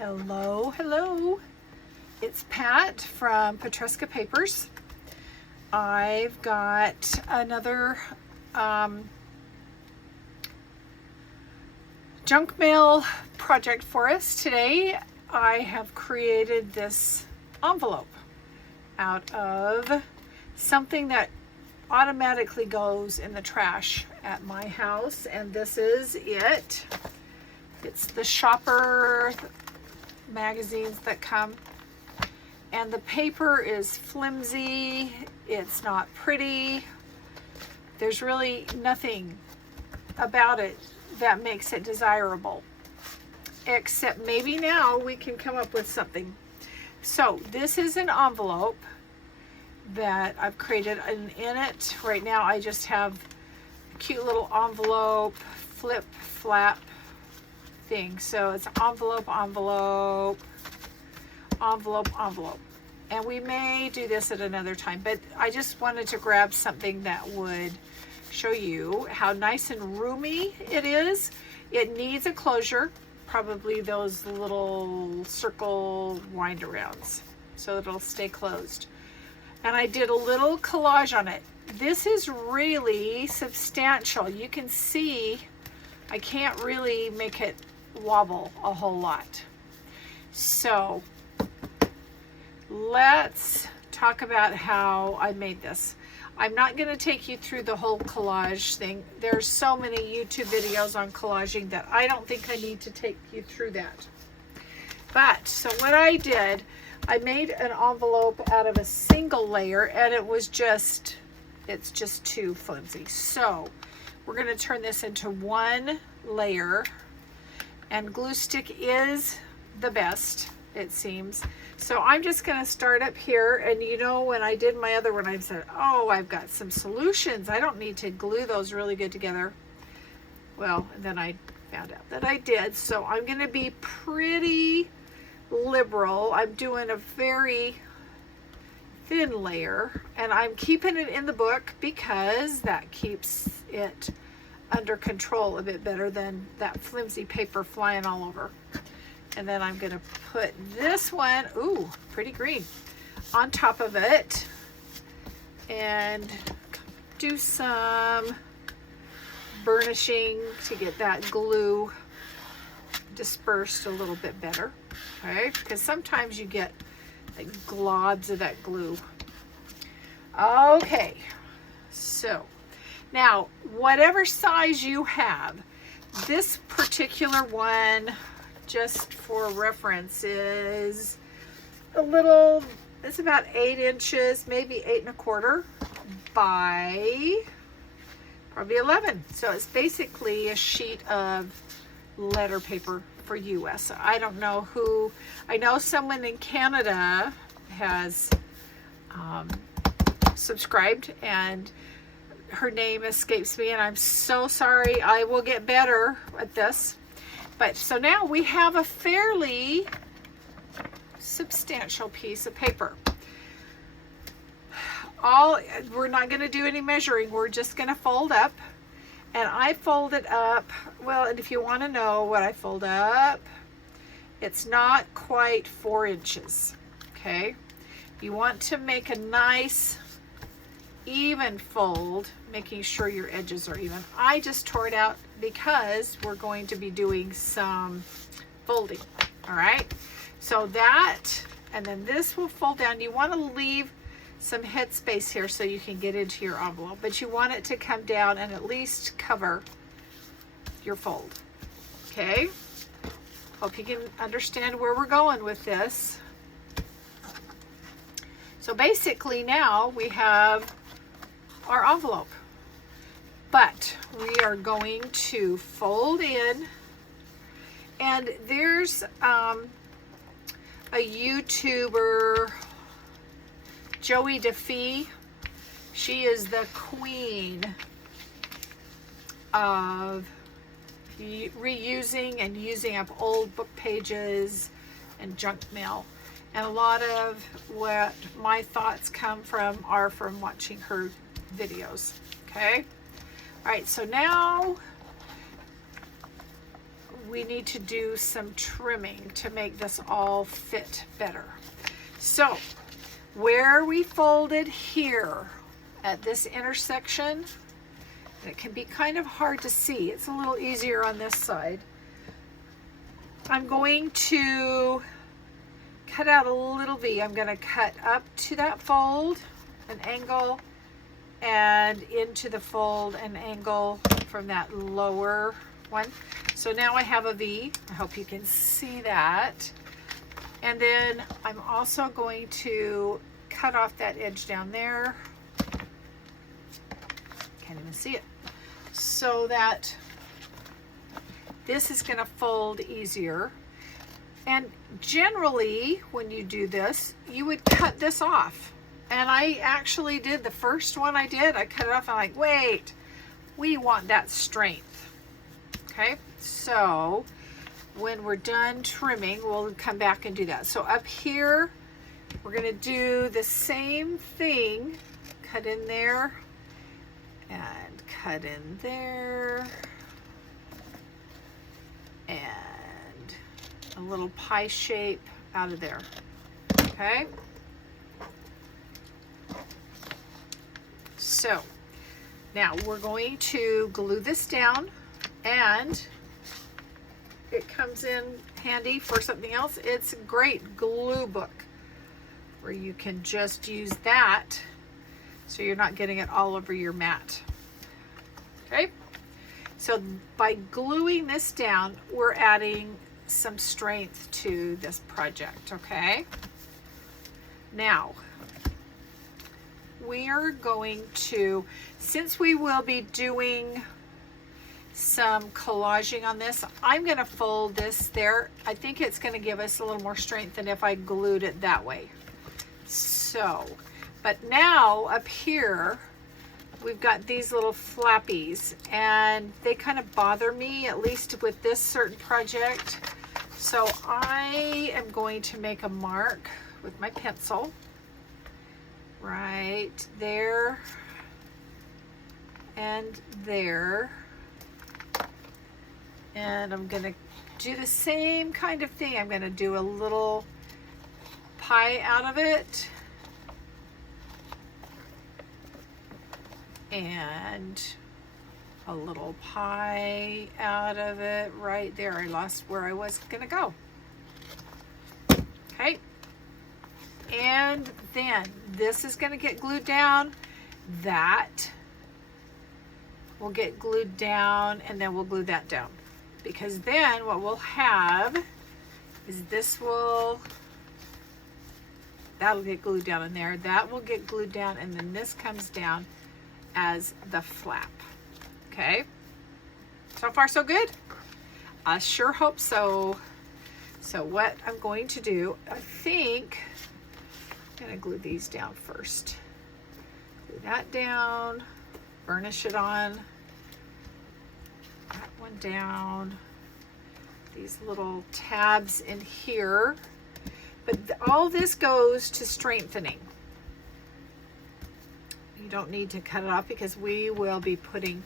Hello, hello. It's Pat from Petruska Papers. I've got another junk mail project for us today. I have created this envelope out of something that automatically goes in the trash at my house, and this is it. It's the shopper magazines that come, and the paper is flimsy. It's not pretty. There's really nothing about it that makes it desirable, except maybe now we can come up with something. So this is an envelope that I've created, and in it right now I just have a cute little envelope flip flap thing. So it's envelope, envelope, envelope, envelope. And we may do this at another time, but I just wanted to grab something that would show you how nice and roomy it is. It needs a closure, probably those little circle wind arounds, so it'll stay closed. And I did a little collage on it. This is really substantial. You can see I can't really make it wobble a whole lot. So let's talk about how I made this. I'm not going to take you through the whole collage thing. There's so many YouTube videos on collaging that I don't think I need to take you through that. But so what I did, I made an envelope out of a single layer, and it's just too flimsy. So we're going to turn this into one layer, and glue stick is the best, it seems. So I'm just going to start up here, and you know, when I did my other one, I said, oh, I've got some solutions. I don't need to glue those really good together. Well, and then I found out that I did. So I'm going to be pretty liberal. I'm doing a very thin layer, and I'm keeping it in the book because that keeps it under control a bit better than that flimsy paper flying all over. And then I'm going to put this one, ooh, pretty green, on top of it, and do some burnishing to get that glue dispersed a little bit better. Okay, because sometimes you get like globs of that glue. Okay, so now whatever size you have, this particular one, just for reference, is it's about 8 inches, maybe 8 1/4 by probably 11. So it's basically a sheet of letter paper for US. I don't know who, I know someone in Canada has subscribed, and her name escapes me, and I'm so sorry. I will get better at this. But so now we have a fairly substantial piece of paper. We're not going to do any measuring. We're just going to fold up. And I fold it up, well, and if you want to know what I fold up, it's not quite 4 inches, okay? You want to make a nice, even fold, making sure your edges are even. I just tore it out because we're going to be doing some folding, all right? So that, and then this will fold down. You want to leave some head space here so you can get into your envelope, but you want it to come down and at least cover your fold. Okay, hope you can understand where we're going with this. So basically now we have our envelope, but we are going to fold in, and there's a YouTuber, Joey DeFee. She is the queen of reusing and using up old book pages and junk mail. And a lot of what my thoughts come from are from watching her videos. Okay? All right, so now we need to do some trimming to make this all fit better. So where we folded here at this intersection, it can be kind of hard to see. It's a little easier on this side. I'm going to cut out a little V. I'm going to cut up to that fold, an angle, and into the fold, an angle from that lower one. So now I have a V. I hope you can see that. And then I'm also going to cut off that edge down there. Can't even see it. So that this is going to fold easier. And generally, when you do this, you would cut this off. And I actually did the first one I did. I cut it off. I'm like, wait, we want that strength. Okay, so when we're done trimming, we'll come back and do that. So up here, we're going to do the same thing. Cut in there and cut in there. And a little pie shape out of there. Okay. So now we're going to glue this down, and it comes in handy for something else. It's a great glue book where you can just use that so you're not getting it all over your mat. Okay, so by gluing this down, we're adding some strength to this project. Okay, now we are going to, since we will be doing some collaging on this, I'm going to fold this there. I think it's going to give us a little more strength than if I glued it that way. So, but now up here we've got these little flappies, and they kind of bother me, at least with this certain project. So I am going to make a mark with my pencil right there and there. And I'm going to do the same kind of thing. I'm going to do a little pie out of it. And a little pie out of it right there. I lost where I was going to go. Okay. And then this is going to get glued down. That will get glued down, and then we'll glue that down. Because then what we'll have is that'll get glued down in there. That will get glued down, and then this comes down as the flap. Okay, so far so good? I sure hope so. So what I'm going to do, I think I'm going to glue these down first. Glue that down, burnish it on, that one down, these little tabs in here. But all this goes to strengthening. You don't need to cut it off because we will be putting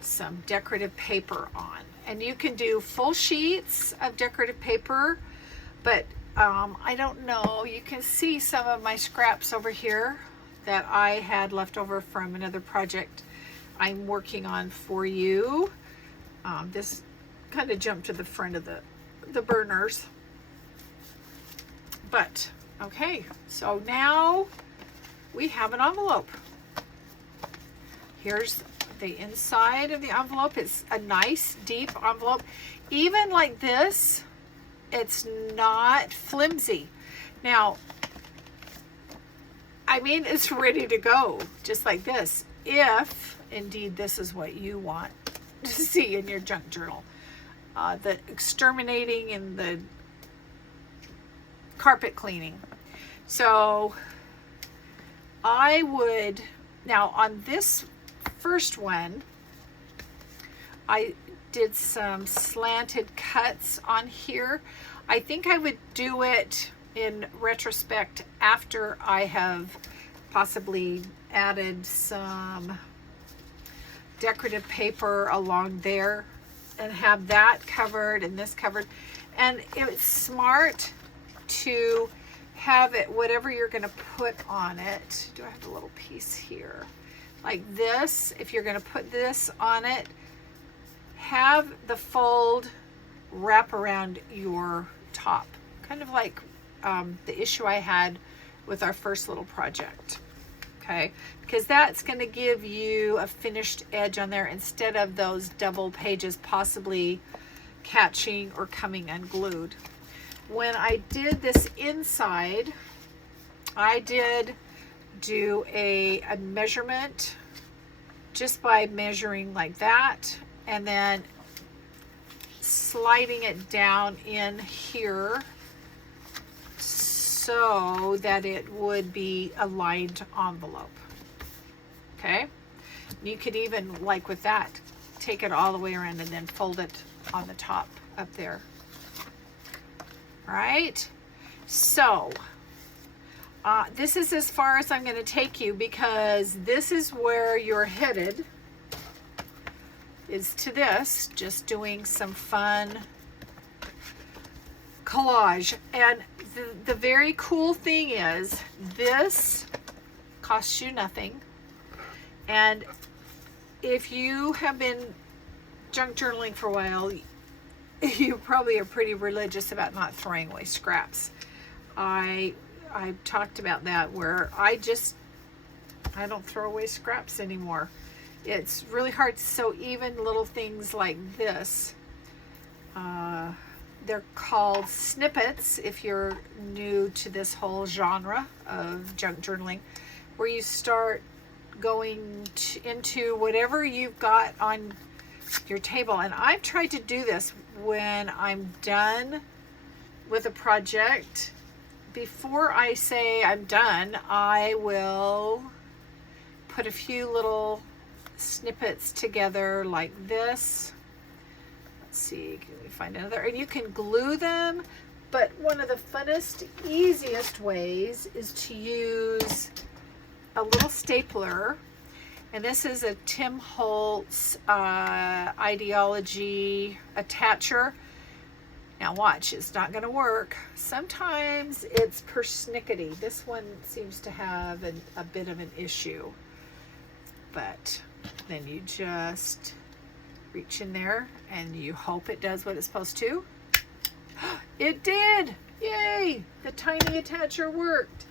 some decorative paper on. And you can do full sheets of decorative paper, but I don't know. You can see some of my scraps over here that I had left over from another project I'm working on for you. This kind of jumped to the front of the burners. But, okay, so now we have an envelope. Here's the inside of the envelope. It's a nice deep envelope. Even like this, it's not flimsy. Now, I mean, it's ready to go, just like this, if indeed this is what you want to see in your junk journal. The exterminating and the carpet cleaning. So I would, now on this first one, I did some slanted cuts on here. I think I would do it in retrospect after I have possibly added some decorative paper along there and have that covered and this covered. And it's smart to have it, whatever you're going to put on it. Do I have a little piece here? Like this, if you're going to put this on it, have the fold wrap around your top. Kind of like the issue I had with our first little project. Okay, because that's going to give you a finished edge on there instead of those double pages possibly catching or coming unglued. When I did this inside, I did do a measurement just by measuring like that and then sliding it down in here so that it would be a lined envelope. Okay, you could even, like with that, take it all the way around and then fold it on the top up there. All right, so this is as far as I'm going to take you, because this is where you're headed, is to this, just doing some fun collage. And the very cool thing is this costs you nothing. And if you have been junk journaling for a while, you probably are pretty religious about not throwing away scraps. I talked about that, where I don't throw away scraps anymore. It's really hard. So even little things like this, they're called snippets if you're new to this whole genre of junk journaling, where you start going into whatever you've got on your table. And I've tried to do this when I'm done with a project. Before I say I'm done, I will put a few little snippets together like this. Let's see, can we find another? And you can glue them, but one of the funnest, easiest ways is to use a little stapler. And this is a Tim Holtz Ideology attacher. Now watch, it's not going to work. Sometimes it's persnickety. This one seems to have a bit of an issue. But then you just reach in there and you hope it does what it's supposed to. It did! Yay! The tiny attacher worked.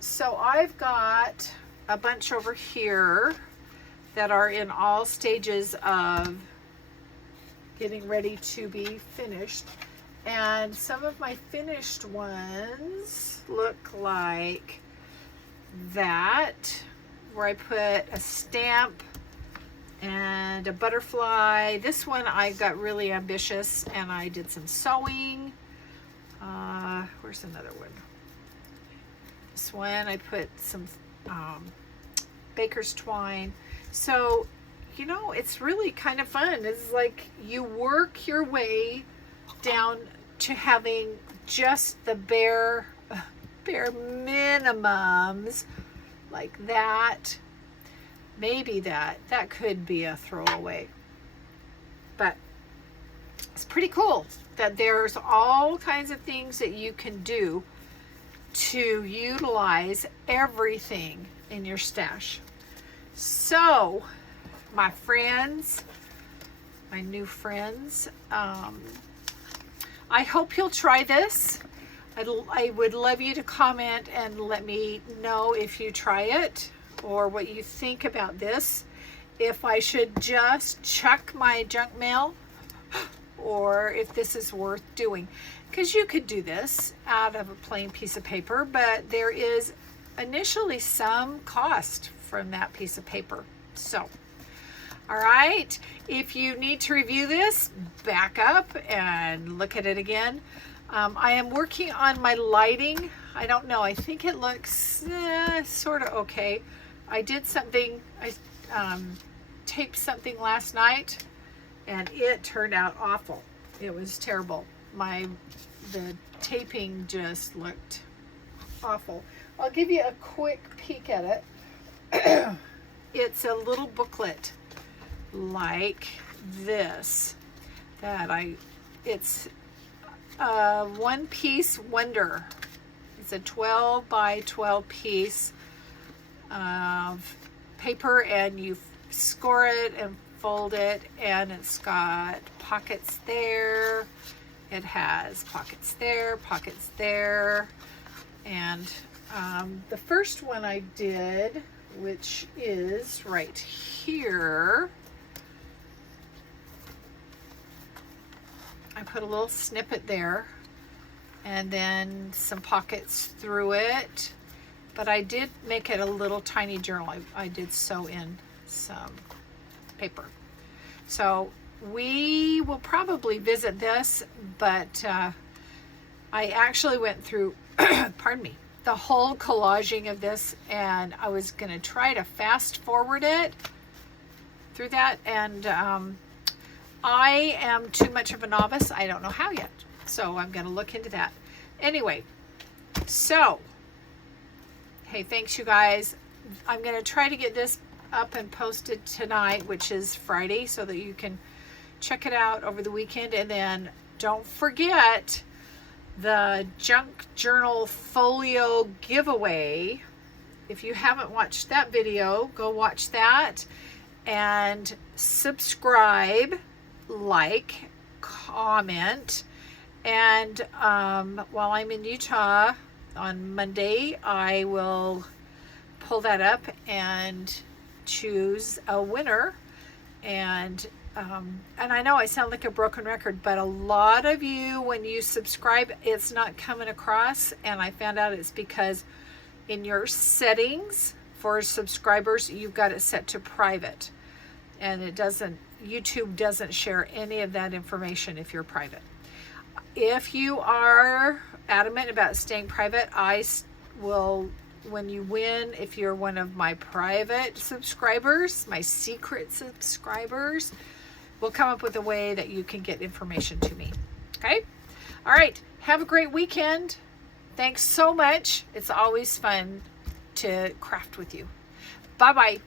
So I've got a bunch over here that are in all stages of getting ready to be finished. And some of my finished ones look like that, where I put a stamp and a butterfly. This one I got really ambitious and I did some sewing. Where's another one? This one I put some baker's twine. So, you know, it's really kind of fun. It's like you work your way down to having just the bare minimums, like that. Maybe that could be a throwaway. But it's pretty cool that there's all kinds of things that you can do to utilize everything in your stash. So, my friends, my new friends, I hope you'll try this. I would love you to comment and let me know if you try it or what you think about this. If I should just chuck my junk mail or if this is worth doing. Because you could do this out of a plain piece of paper, but there is initially some cost from that piece of paper. So, all right, if you need to review this, back up and look at it again. I am working on my lighting. I don't know, I think it looks sort of okay. I did something, I taped something last night and it turned out awful. It was terrible. The taping just looked awful. I'll give you a quick peek at it. It's a little booklet like this it's a one-piece wonder. It's a 12 by 12 piece of paper, and you score it and fold it, and it's got pockets there. It has pockets there, and the first one I did, which is right here, I put a little snippet there and then some pockets through it, but I did make it a little tiny journal. I did sew in some paper. So we will probably visit this, but I actually went through, pardon me, the whole collaging of this, and I was going to try to fast forward it through that, and I am too much of a novice. I don't know how yet, so I'm going to look into that. Anyway, so, hey, thanks you guys. I'm going to try to get this up and posted tonight, which is Friday, so that you can check it out over the weekend. And then don't forget the junk journal folio giveaway. If you haven't watched that video, go watch that and subscribe, like, comment. And while I'm in Utah on Monday, I will pull that up and choose a winner. And I know I sound like a broken record, but a lot of you, when you subscribe, it's not coming across, and I found out it's because in your settings for subscribers, you've got it set to private, and YouTube doesn't share any of that information if you're private. If you are adamant about staying private, I will, when you win, if you're one of my private subscribers, my secret subscribers, we'll come up with a way that you can get information to me. Okay? All right. Have a great weekend. Thanks so much. It's always fun to craft with you. Bye-bye.